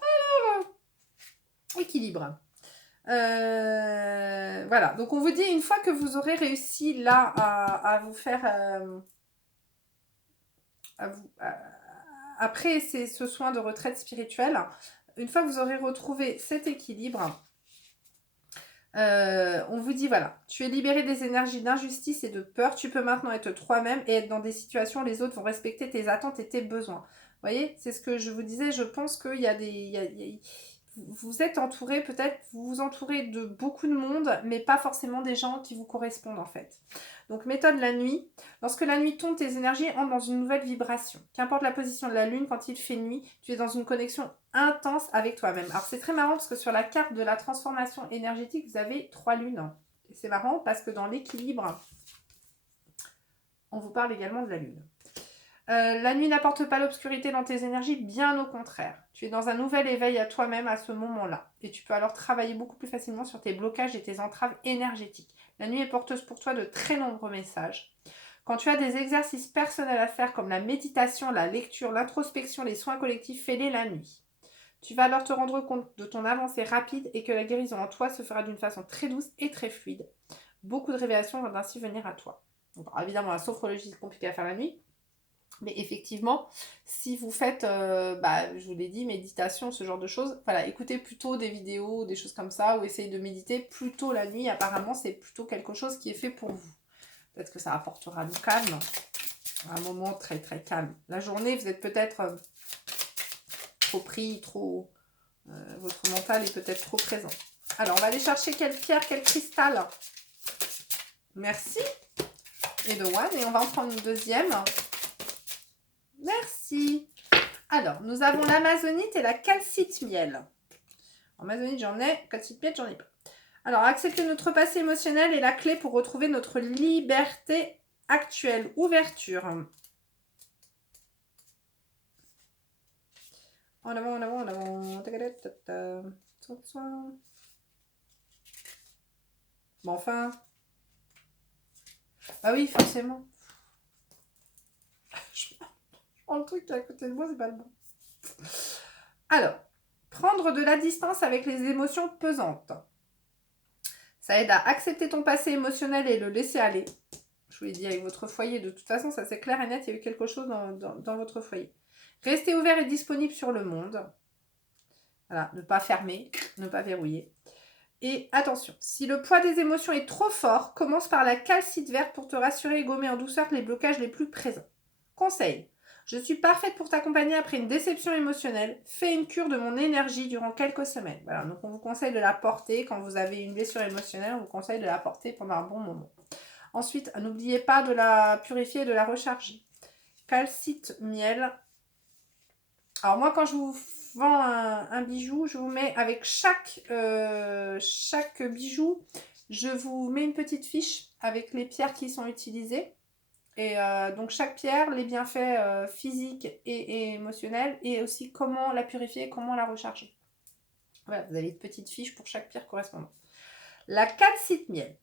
équilibre. Voilà, donc on vous dit, une fois que vous aurez réussi là à vous faire... après ce soin de retraite spirituelle, une fois que vous aurez retrouvé cet équilibre, on vous dit voilà, tu es libéré des énergies d'injustice et de peur, tu peux maintenant être toi-même et être dans des situations où les autres vont respecter tes attentes et tes besoins. Vous voyez, c'est ce que je vous disais, je pense qu'il y a vous êtes entouré, peut-être, vous vous entourez de beaucoup de monde, mais pas forcément des gens qui vous correspondent en fait. Donc méthode la nuit. Lorsque la nuit tombe, tes énergies entrent dans une nouvelle vibration. Qu'importe la position de la lune, quand il fait nuit, tu es dans une connexion intense avec toi-même. Alors c'est très marrant parce que sur la carte de la transformation énergétique, vous avez 3 lunes. Et c'est marrant parce que dans l'équilibre, on vous parle également de la lune. La nuit n'apporte pas l'obscurité dans tes énergies, bien au contraire. Tu es dans un nouvel éveil à toi-même à ce moment-là. Et tu peux alors travailler beaucoup plus facilement sur tes blocages et tes entraves énergétiques. La nuit est porteuse pour toi de très nombreux messages. Quand tu as des exercices personnels à faire comme la méditation, la lecture, l'introspection, les soins collectifs, fais-les la nuit. Tu vas alors te rendre compte de ton avancée rapide et que la guérison en toi se fera d'une façon très douce et très fluide. Beaucoup de révélations vont ainsi venir à toi. Donc, évidemment, la sophrologie, c'est compliqué à faire la nuit. Mais effectivement, si vous faites, je vous l'ai dit, méditation, ce genre de choses, voilà, écoutez plutôt des vidéos, des choses comme ça, ou essayez de méditer plutôt la nuit. Apparemment, c'est plutôt quelque chose qui est fait pour vous. Peut-être que ça apportera du calme, un moment très très calme. La journée, vous êtes peut-être trop pris, trop Votre mental est peut-être trop présent. Alors, on va aller chercher quelle pierre, quel cristal. Merci. Et de one. Et on va en prendre une deuxième. Merci. Alors, nous avons l'amazonite et la calcite miel. Amazonite, j'en ai. Calcite miel, j'en ai pas. Alors, accepter notre passé émotionnel est la clé pour retrouver notre liberté actuelle. Ouverture. En avant, en avant, en avant. Bon, enfin. Ah oui, forcément. Je prends le truc qui est à côté de moi, c'est pas le bon. Alors, prendre de la distance avec les émotions pesantes. Ça aide à accepter ton passé émotionnel et le laisser aller. Je vous l'ai dit avec votre foyer, de toute façon, ça c'est clair et net, il y a eu quelque chose dans votre foyer. Restez ouvert et disponible sur le monde. Voilà, ne pas fermer, ne pas verrouiller. Et attention, si le poids des émotions est trop fort, commence par la calcite verte pour te rassurer et gommer en douceur les blocages les plus présents. Conseil. Je suis parfaite pour t'accompagner après une déception émotionnelle. Fais une cure de mon énergie durant quelques semaines. Voilà, donc on vous conseille de la porter quand vous avez une blessure émotionnelle. On vous conseille de la porter pendant un bon moment. Ensuite, n'oubliez pas de la purifier et de la recharger. Calcite miel. Alors moi, quand je vous vends un bijou, je vous mets avec chaque bijou, je vous mets une petite fiche avec les pierres qui sont utilisées. Et donc chaque pierre, les bienfaits physiques et émotionnels, et aussi comment la purifier, comment la recharger. Voilà, vous avez une petite fiche pour chaque pierre correspondante. La calcite miel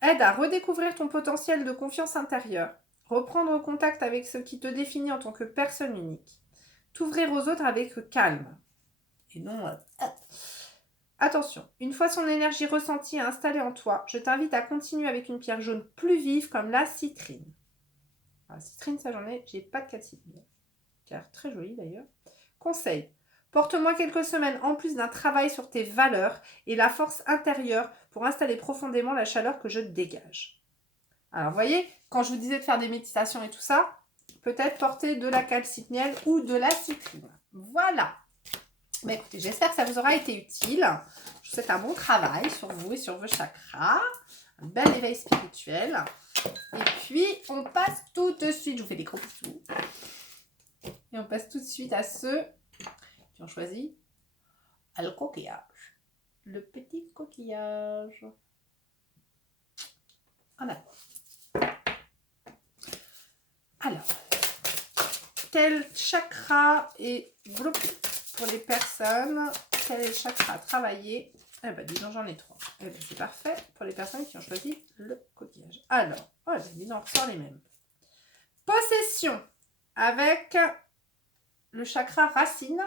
aide à redécouvrir ton potentiel de confiance intérieure, reprendre contact avec ce qui te définit en tant que personne unique, t'ouvrir aux autres avec calme. Et non... Attention, une fois son énergie ressentie et installée en toi, je t'invite à continuer avec une pierre jaune plus vive comme la citrine. La citrine, ça j'en ai, j'ai pas de calcite miel. Qui a l'air très jolie d'ailleurs. Conseil. Porte-moi quelques semaines en plus d'un travail sur tes valeurs et la force intérieure pour installer profondément la chaleur que je dégage. Alors, vous voyez, quand je vous disais de faire des méditations et tout ça, peut-être porter de la calcite miel ou de la citrine. Voilà. Mais écoutez, j'espère que ça vous aura été utile. Je vous souhaite un bon travail sur vous et sur vos chakras. Un bel éveil spirituel. Et puis, on passe tout de suite. Je vous fais des gros bisous. Et on passe tout de suite à ceux qui ont choisi le coquillage. Le petit coquillage. En avant. Alors, quel chakra est bloqué pour les personnes? Quel est le chakra à travailler? Eh ben, dis donc, j'en ai 3. Eh ben, c'est parfait pour les personnes qui ont choisi le coquillage. Alors, oh, dis donc, on ressort les mêmes. Possession avec le chakra racine.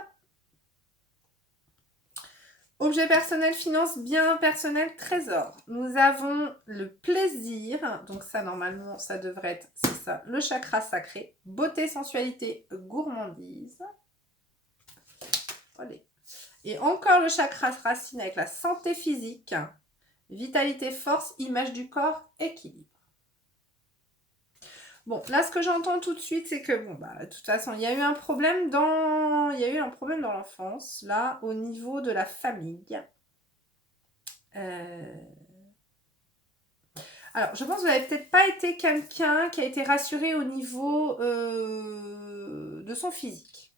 Objet personnel, finance, bien personnel, trésor. Nous avons le plaisir, donc ça normalement ça devrait être, c'est ça, le chakra sacré. Beauté, sensualité, gourmandise. Allez. Et encore le chakra racine avec la santé physique, vitalité, force, image du corps, équilibre. Bon, là, ce que j'entends tout de suite, c'est que, bon, bah, de toute façon, il y a eu un problème dans l'enfance, là, au niveau de la famille. Alors, je pense que vous n'avez peut-être pas été quelqu'un qui a été rassuré au niveau de son physique.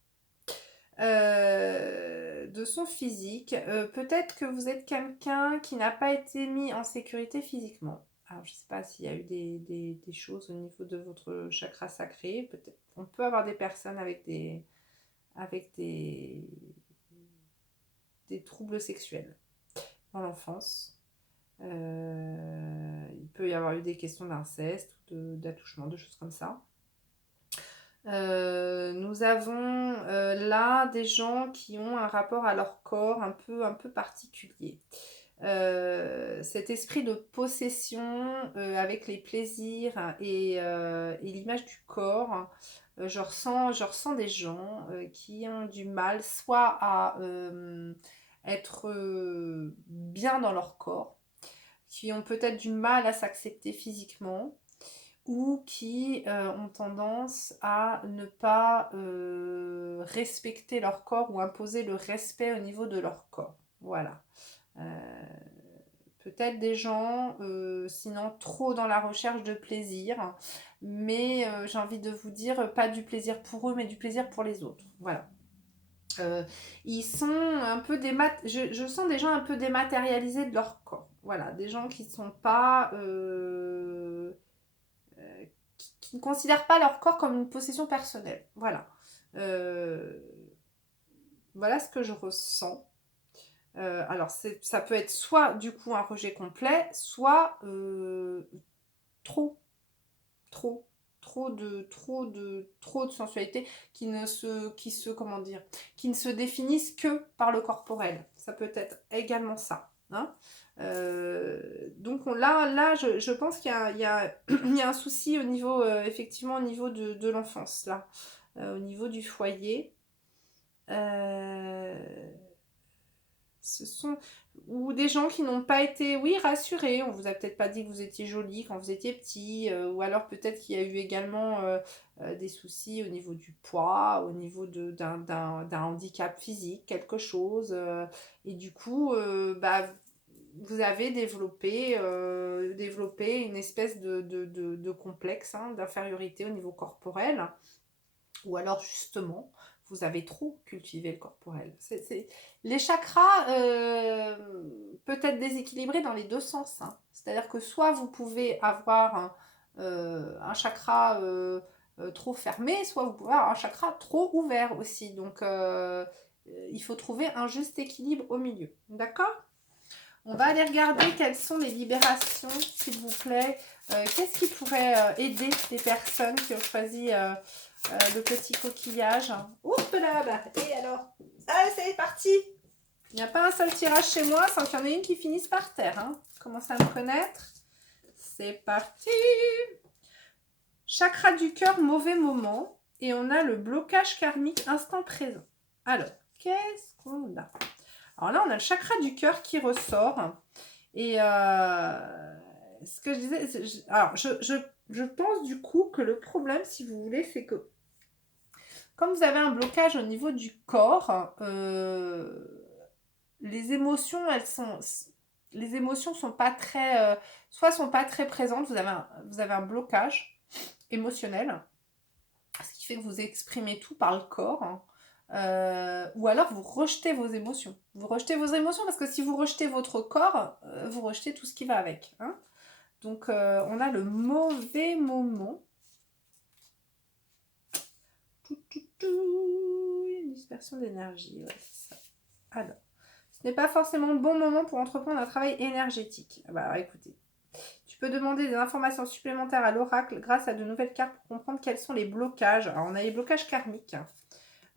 Peut-être que vous êtes quelqu'un qui n'a pas été mis en sécurité physiquement. Alors, je ne sais pas s'il y a eu des choses au niveau de votre chakra sacré. Peut-être, on peut avoir des personnes avec des troubles sexuels dans l'enfance. Il peut y avoir eu des questions d'inceste, d'attouchement, de choses comme ça. Nous avons là des gens qui ont un rapport à leur corps un peu particulier. Cet esprit de possession avec les plaisirs et l'image du corps, je ressens des gens qui ont du mal soit à être bien dans leur corps, qui ont peut-être du mal à s'accepter physiquement, ou qui ont tendance à ne pas respecter leur corps ou imposer le respect au niveau de leur corps. Voilà. Peut-être des gens, sinon trop dans la recherche de plaisir, mais j'ai envie de vous dire, pas du plaisir pour eux, mais du plaisir pour les autres. Voilà. Ils sont un peu je sens des gens un peu dématérialisés de leur corps. Voilà, des gens qui sont pas... qui ne considèrent pas leur corps comme une possession personnelle. Voilà. Euh, voilà ce que je ressens. Alors, ça peut être soit du coup un rejet complet, soit trop, trop, trop de sensualité comment dire, qui ne se définissent que par le corporel. Ça peut être également ça. Hein. Donc là je pense qu'il y a il y a un souci au niveau, effectivement, au niveau de l'enfance, là, au niveau du foyer. Ce sont ou des gens qui n'ont pas été, oui, rassurés. On vous a peut-être pas dit que vous étiez jolie quand vous étiez petit, ou alors peut-être qu'il y a eu également des soucis au niveau du poids, au niveau d'un handicap physique, quelque chose. Et du coup, vous avez développé une espèce de complexe, hein, d'infériorité au niveau corporel. Ou alors justement, vous avez trop cultivé le corporel. Les chakras peuvent être déséquilibrés dans les deux sens. Hein. C'est-à-dire que soit vous pouvez avoir un chakra trop fermé, soit vous pouvez avoir un chakra trop ouvert aussi. Donc il faut trouver un juste équilibre au milieu. D'accord ? On va aller regarder quelles sont les libérations, s'il vous plaît. Qu'est-ce qui pourrait aider les personnes qui ont choisi le petit coquillage. Oups là, bah, et alors? Allez, c'est parti! Il n'y a pas un seul tirage chez moi sans qu'il y en ait une qui finisse par terre. Hein. Commencez à me connaître. C'est parti! Chakra du cœur, mauvais moment. Et on a le blocage karmique instant présent. Alors, qu'est-ce qu'on a? Alors là, on a le chakra du cœur qui ressort. Et ce que je disais, alors je pense du coup que le problème, si vous voulez, c'est que comme vous avez un blocage au niveau du corps, les émotions, les émotions sont pas très, soit sont pas très présentes. Vous avez un blocage émotionnel, ce qui fait que vous exprimez tout par le corps. Hein. Ou alors vous rejetez vos émotions. Vous rejetez vos émotions parce que si vous rejetez votre corps, vous rejetez tout ce qui va avec. Hein. Donc on a le mauvais moment. Une dispersion d'énergie, ouais, c'est ça. Alors, ce n'est pas forcément le bon moment pour entreprendre un travail énergétique. Bah écoutez, tu peux demander des informations supplémentaires à l'oracle grâce à de nouvelles cartes pour comprendre quels sont les blocages. Alors on a les blocages karmiques.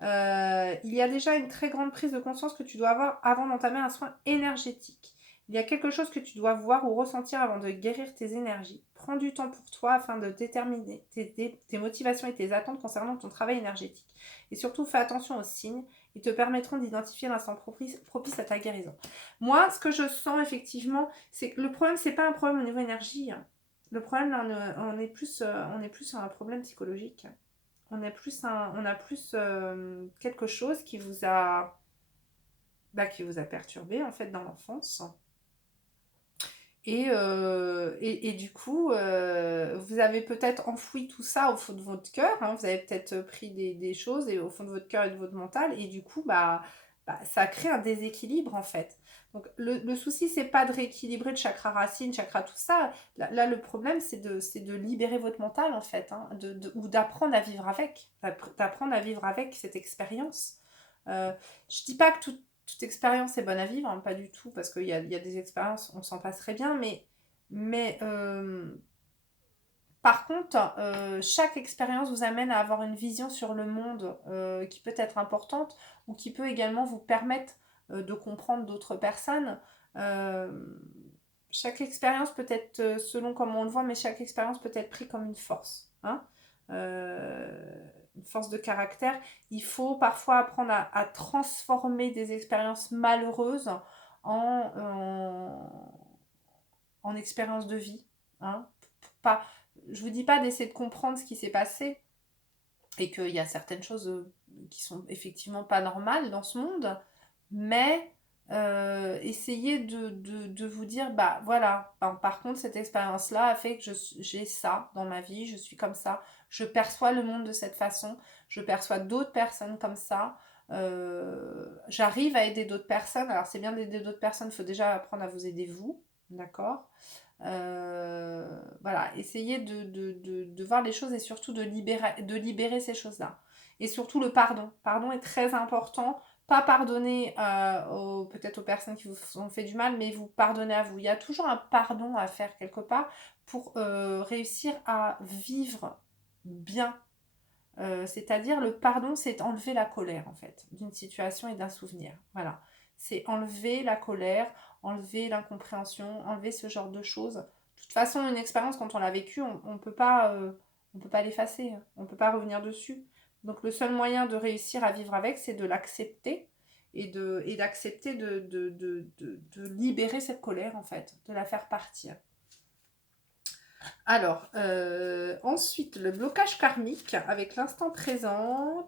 Il y a déjà une très grande prise de conscience que tu dois avoir avant d'entamer un soin énergétique. Il y a quelque chose que tu dois voir ou ressentir avant de guérir tes énergies. Prends du temps pour toi afin de déterminer tes motivations et tes attentes concernant ton travail énergétique. Et surtout, fais attention aux signes. Ils te permettront d'identifier l'instant propice à ta guérison. Moi, ce que je sens effectivement, c'est que le problème, c'est pas un problème au niveau énergie. Hein. Le problème, là, on est plus sur un problème psychologique. On a plus quelque chose qui vous a perturbé en fait dans l'enfance. Et du coup, vous avez peut-être enfoui tout ça au fond de votre cœur. Hein, vous avez peut-être pris des choses au fond de votre cœur et de votre mental. Et du coup, ça crée un déséquilibre en fait. Donc le souci, c'est pas de rééquilibrer le chakra racine, chakra tout ça. Là le problème, c'est de libérer votre mental en fait. Hein, ou d'apprendre à vivre avec. D'apprendre à vivre avec cette expérience. Je dis pas que toute expérience est bonne à vivre, hein, pas du tout, parce qu'il y a des expériences, on s'en passerait bien, mais par contre, chaque expérience vous amène à avoir une vision sur le monde qui peut être importante ou qui peut également vous permettre de comprendre d'autres personnes. Euh, Chaque expérience peut être, selon comment on le voit, mais chaque expérience peut être prise comme une force. Hein. Une force de caractère. Il faut parfois apprendre à transformer des expériences malheureuses en expériences de vie. Hein. Pas, je vous dis pas d'essayer de comprendre ce qui s'est passé et qu'il y a certaines choses qui sont effectivement pas normales dans ce monde, mais essayez de vous dire, bah voilà, par contre cette expérience-là a fait que j'ai ça dans ma vie, je suis comme ça, je perçois le monde de cette façon, je perçois d'autres personnes comme ça, j'arrive à aider d'autres personnes. Alors c'est bien d'aider d'autres personnes, il faut déjà apprendre à vous aider vous, d'accord. Voilà, essayez de voir les choses et surtout de libérer ces choses-là. Et surtout le pardon. Pardon est très important. Pas pardonner peut-être aux personnes qui vous ont fait du mal, mais vous pardonnez à vous. Il y a toujours un pardon à faire quelque part pour réussir à vivre bien. C'est-à-dire le pardon, c'est enlever la colère en fait d'une situation et d'un souvenir. Voilà, c'est enlever la colère, enlever l'incompréhension, enlever ce genre de choses. De toute façon, une expérience quand on l'a vécue, on peut pas l'effacer, hein. On peut pas revenir dessus. Donc le seul moyen de réussir à vivre avec, c'est de l'accepter et d'accepter de libérer cette colère en fait, de la faire partir. Alors, ensuite, le blocage karmique avec l'instant présent.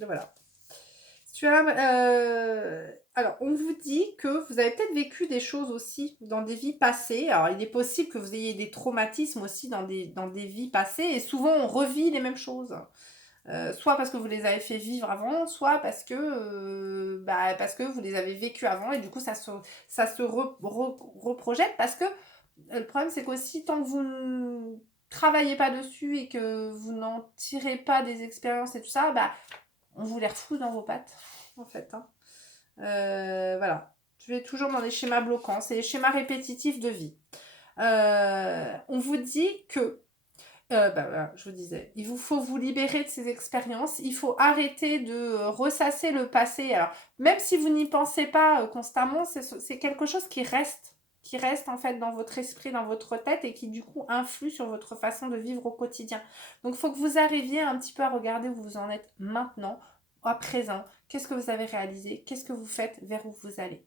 Voilà. Alors, on vous dit que vous avez peut-être vécu des choses aussi dans des vies passées. Alors, il est possible que vous ayez des traumatismes aussi dans des vies passées. Et souvent, on revit les mêmes choses. Soit parce que vous les avez fait vivre avant, soit parce que vous les avez vécues avant. Et du coup, ça se reprojette parce que le problème, c'est qu'aussi, tant que vous ne travaillez pas dessus et que vous n'en tirez pas des expériences et tout ça, bah, on vous les refout dans vos pattes, en fait. Hein. Voilà. Je vais toujours dans les schémas bloquants. C'est les schémas répétitifs de vie. On vous dit que, voilà, je vous disais, il vous faut vous libérer de ces expériences. Il faut arrêter de ressasser le passé. Alors, même si vous n'y pensez pas constamment, c'est quelque chose qui reste en fait dans votre esprit, dans votre tête et qui du coup influe sur votre façon de vivre au quotidien. Donc il faut que vous arriviez un petit peu à regarder où vous en êtes maintenant, à présent. Qu'est-ce que vous avez réalisé? Qu'est-ce que vous faites? Vers où vous allez?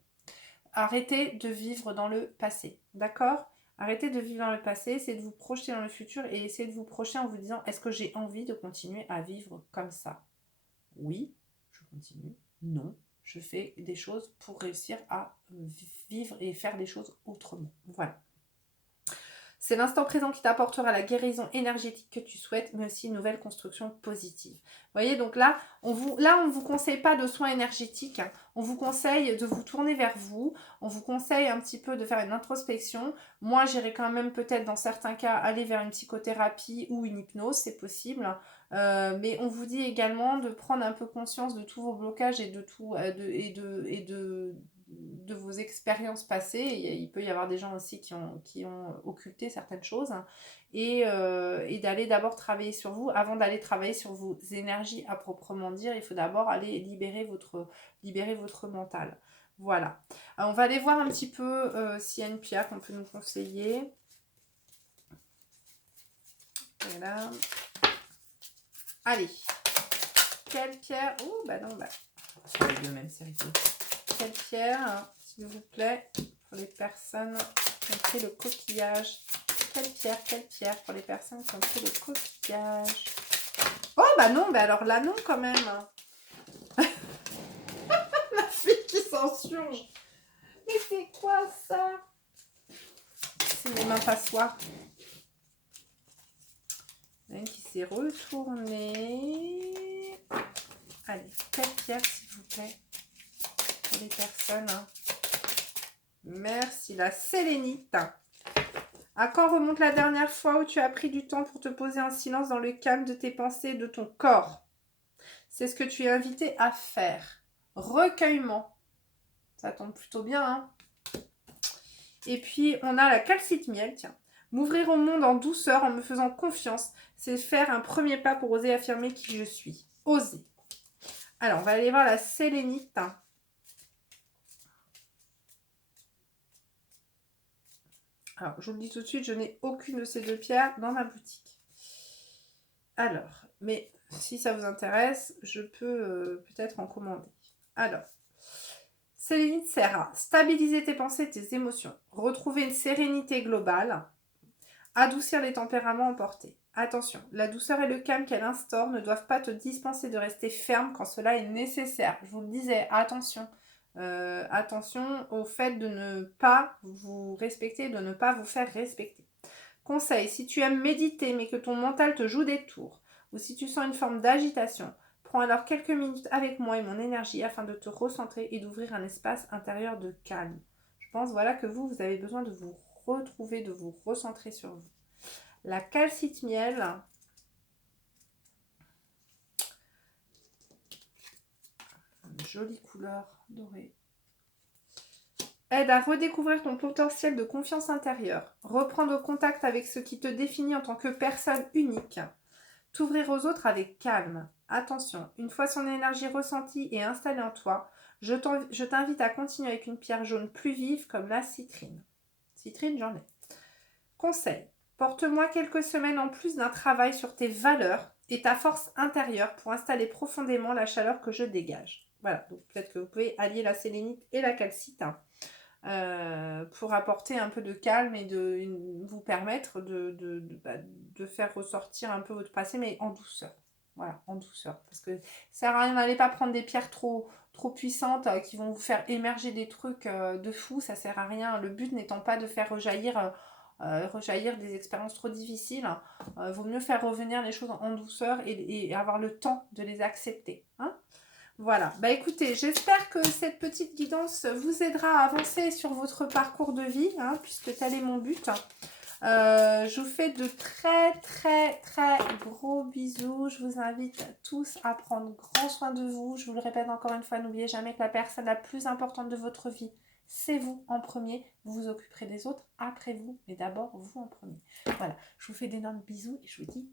Arrêtez de vivre dans le passé, d'accord? Arrêtez de vivre dans le passé, essayez de vous projeter dans le futur et essayez de vous projeter en vous disant, est-ce que j'ai envie de continuer à vivre comme ça? Oui, je continue. Non, je fais des choses pour réussir à vivre et faire des choses autrement. Voilà. C'est l'instant présent qui t'apportera la guérison énergétique que tu souhaites, mais aussi une nouvelle construction positive. Vous voyez, donc là, on ne vous conseille pas de soins énergétiques. Hein. On vous conseille de vous tourner vers vous. On vous conseille un petit peu de faire une introspection. Moi, j'irai quand même peut-être dans certains cas aller vers une psychothérapie ou une hypnose, c'est possible. Mais on vous dit également de prendre un peu conscience de tous vos blocages et de vos expériences passées. Il peut y avoir des gens aussi qui ont occulté certaines choses. Hein, et d'aller d'abord travailler sur vous. Avant d'aller travailler sur vos énergies à proprement dire, il faut d'abord aller libérer votre mental. Voilà. Alors, on va aller voir un petit peu s'il y a une pierre qu'on peut nous conseiller. Voilà. Allez. Quelle pierre? Oh, bah non, c'est les deux mêmes, c'est rigolo. Quelle pierre, hein, s'il vous plaît, pour les personnes qui ont pris le coquillage? Quelle pierre pour les personnes qui ont pris le coquillage? Oh, bah non, bah alors là, non, quand même. Ma fille qui s'insurge. Mais c'est quoi ça? C'est mes mains passoires. Il y en a une qui s'est retournée. Allez, quelle pierre, s'il vous plaît, pour les personnes? Merci, la sélénite. À quand remonte la dernière fois où tu as pris du temps pour te poser en silence dans le calme de tes pensées et de ton corps? C'est ce que tu es invité à faire. Recueillement. Ça tombe plutôt bien, hein? Et puis, on a la calcite miel, tiens. M'ouvrir au monde en douceur, en me faisant confiance, c'est faire un premier pas pour oser affirmer qui je suis. Oser. Alors, on va aller voir la sélénite. Alors, je vous le dis tout de suite, je n'ai aucune de ces deux pierres dans ma boutique. Alors, mais si ça vous intéresse, je peux peut-être en commander. Alors, sélénite sert à stabiliser tes pensées et tes émotions, retrouver une sérénité globale, Adoucir les tempéraments emportés. Attention, la douceur et le calme qu'elle instaure ne doivent pas te dispenser de rester ferme quand cela est nécessaire. Je vous le disais, attention. Attention au fait de ne pas vous respecter, de ne pas vous faire respecter. Conseil, si tu aimes méditer mais que ton mental te joue des tours, ou si tu sens une forme d'agitation, prends alors quelques minutes avec moi et mon énergie afin de te recentrer et d'ouvrir un espace intérieur de calme. Je pense voilà que vous avez besoin de vous retrouver, de vous recentrer sur vous. La calcite miel, une jolie couleur dorée, aide à redécouvrir ton potentiel de confiance intérieure, reprendre contact avec ce qui te définit en tant que personne unique, t'ouvrir aux autres avec calme. Attention, une fois son énergie ressentie et installée en toi, je t'invite à continuer avec une pierre jaune plus vive comme la citrine. Citrine, j'en ai. Conseil, porte-moi quelques semaines en plus d'un travail sur tes valeurs et ta force intérieure pour installer profondément la chaleur que je dégage. Voilà, donc peut-être que vous pouvez allier la sélénite et la calcite pour apporter un peu de calme et vous permettre de faire ressortir un peu votre passé, mais en douceur. Voilà, en douceur. Parce que ça sert à rien, n'allez pas prendre des pierres trop puissantes qui vont vous faire émerger des trucs de fou, ça sert à rien. Le but n'étant pas de faire rejaillir des expériences trop difficiles. Vaut mieux faire revenir les choses en douceur et avoir le temps de les accepter. Hein. Voilà, bah écoutez, j'espère que cette petite guidance vous aidera à avancer sur votre parcours de vie, hein, puisque tel est mon but. Je vous fais de très gros bisous. Je vous invite tous à prendre grand soin de vous. Je vous le répète encore une fois, n'oubliez jamais que la personne la plus importante de votre vie, c'est vous en premier. Vous vous occuperez des autres après vous, mais d'abord vous en premier. Voilà, je vous fais d'énormes bisous et je vous dis